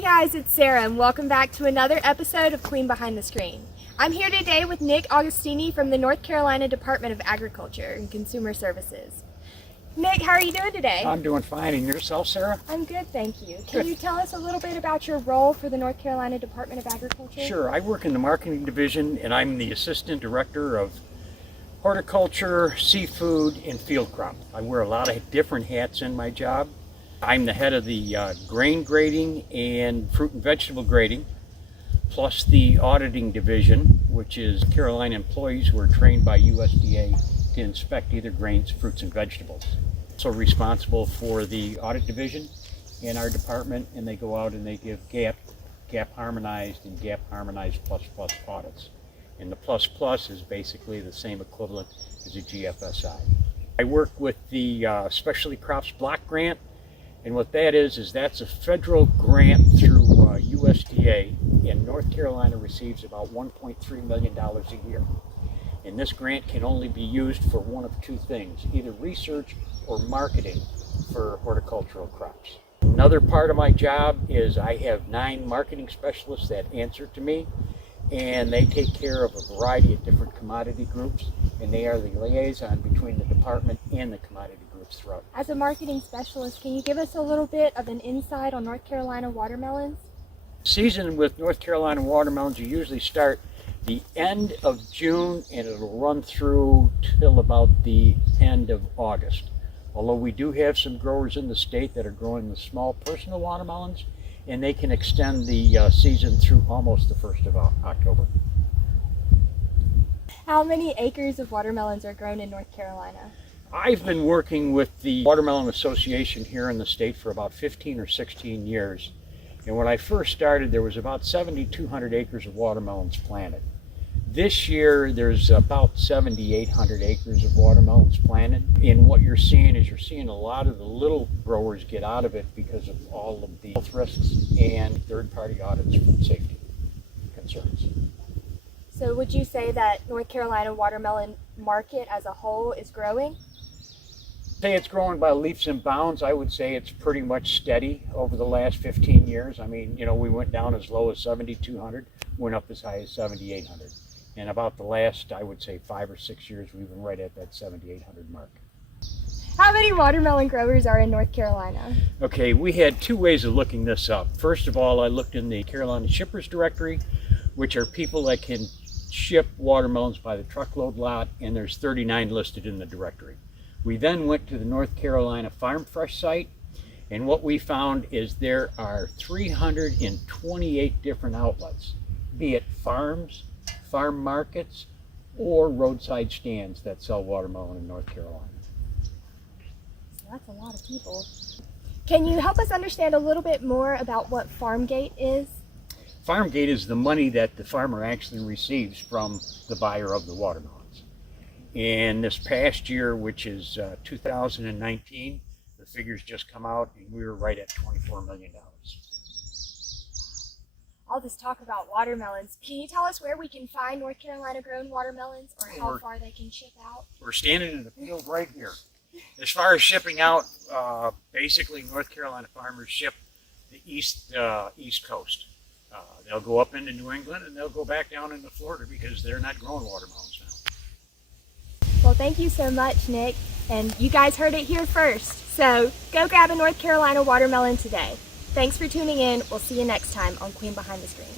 Hey guys, it's Sarah and welcome back to another episode of Queen Behind the Screen. I'm here today with Nick Augostini from the North Carolina Department of Agriculture and Consumer Services. Nick, how are you doing today? I'm doing fine. And yourself, Sarah? I'm good, thank you. Can you tell us a little bit about your role for the North Carolina Department of Agriculture? Sure. I work in the marketing division and I'm the assistant director of horticulture, seafood, and field crop. I wear a lot of different hats in my job. I'm the head of the grain grading and fruit and vegetable grading, plus the auditing division, which is Carolina employees who are trained by USDA to inspect either grains, fruits, and vegetables. So responsible for the audit division in our department, and they go out and they give GAP harmonized, and GAP harmonized plus audits. And the plus is basically the same equivalent as a GFSI. I work with the Specialty Crops Block Grant, and what that is that's a federal grant through USDA, and North Carolina receives about $1.3 million a year. And this grant can only be used for one of two things, either research or marketing for horticultural crops. Another part of my job is I have 9 marketing specialists that answer to me, and they take care of a variety of different commodity groups, and they are the liaison between the department and the commodity groups throughout. As a marketing specialist, can you give us a little bit of an insight on North Carolina watermelons? Season with North Carolina watermelons, you usually start the end of June and it'll run through till about the end of August. Although we do have some growers in the state that are growing the small personal watermelons, and they can extend the season through almost the 1st of October. How many acres of watermelons are grown in North Carolina? I've been working with the Watermelon Association here in the state for about 15 or 16 years. And when I first started, there was about 7,200 acres of watermelons planted. This year, there's about 7,800 acres of watermelons planted. And what you're seeing is a lot of the little growers get out of it because of all of the health risks and third-party audits from safety concerns. So would you say that North Carolina watermelon market as a whole is growing? Say it's growing by leaps and bounds. I would say it's pretty much steady over the last 15 years. I mean, we went down as low as 7,200, went up as high as 7,800. And about the last, I would say 5 or 6 years, we've been right at that 7,800 mark. How many watermelon growers are in North Carolina? Okay, we had 2 ways of looking this up. First of all, I looked in the Carolina Shippers Directory, which are people that can ship watermelons by the truckload lot, and there's 39 listed in the directory. We then went to the North Carolina Farm Fresh site, and what we found is there are 328 different outlets, be it farms, farm markets, or roadside stands that sell watermelon in North Carolina. So that's a lot of people. Can you help us understand a little bit more about what farm gate is? Farm gate is the money that the farmer actually receives from the buyer of the watermelons. And this past year, which is 2019, the figures just come out and we were right at $24 million. All this talk about watermelons, can you tell us where we can find North Carolina grown watermelons, or how far they can ship out? We're standing in the field right here. As far as shipping out, basically North Carolina farmers ship the east coast. They'll go up into New England and they'll go back down into Florida because they're not growing watermelons now. Well, thank you so much, Nick. And you guys heard it here first. So go grab a North Carolina watermelon today. Thanks for tuning in. We'll see you next time on Queen Behind the Screen.